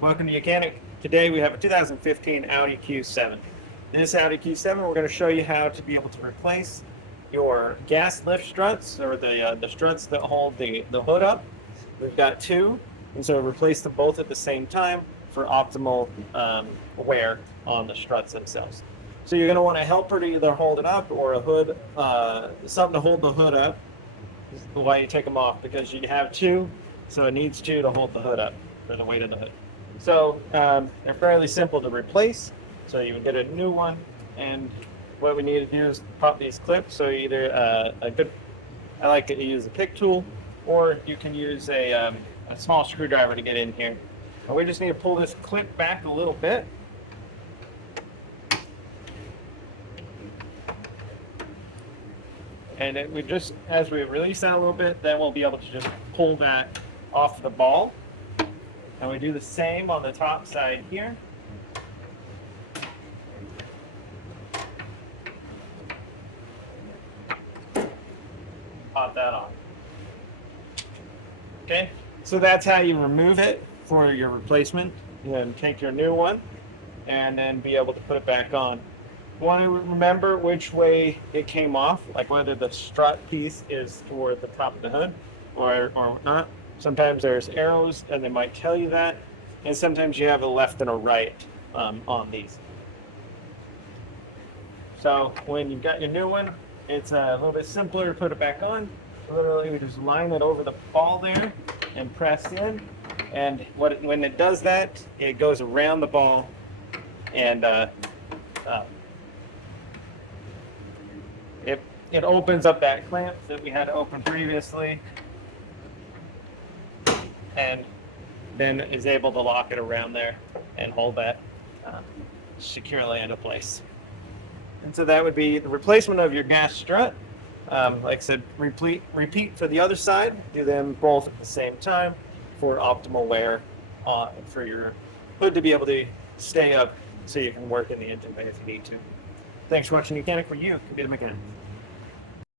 Welcome to Youcanic. Today we have a 2015 Audi Q7. This Audi Q7, we're going to show you how to be able to replace your gas lift struts, or the struts that hold the hood up. We've got two, and so replace them both at the same time for optimal wear on the struts themselves. So you're going to want a helper to either hold it up, or a hood, something to hold the hood up while you take them off, because you have two, so it needs two to hold the hood up for the weight of the hood. So they're fairly simple to replace. So you would get a new one, and what we need to do is pop these clips. So either I like to use a pick tool, or you can use a small screwdriver to get in here. And we just need to pull this clip back a little bit. And as we release that a little bit, then we'll be able to just pull that off the ball. And we do the same on the top side here. Pop that on. Okay, so that's how you remove it for your replacement. You then take your new one and then be able to put it back on. You want to remember which way it came off, like whether the strut piece is toward the top of the hood or not. Sometimes there's arrows and they might tell you that, and sometimes you have a left and a right on these. So when you've got your new one, it's a little bit simpler to put it back on. Literally, we just line it over the ball there and press in, and when it does that, it goes around the ball, and it opens up that clamp that we had to open previously, and then is able to lock it around there and hold that securely into place. And so that would be the replacement of your gas strut. Like I said, repeat for the other side. Do them both at the same time for optimal wear for your hood to be able to stay up so you can work in the engine bay if you need to. Thanks for watching Youcanic, where you can be the mechanic.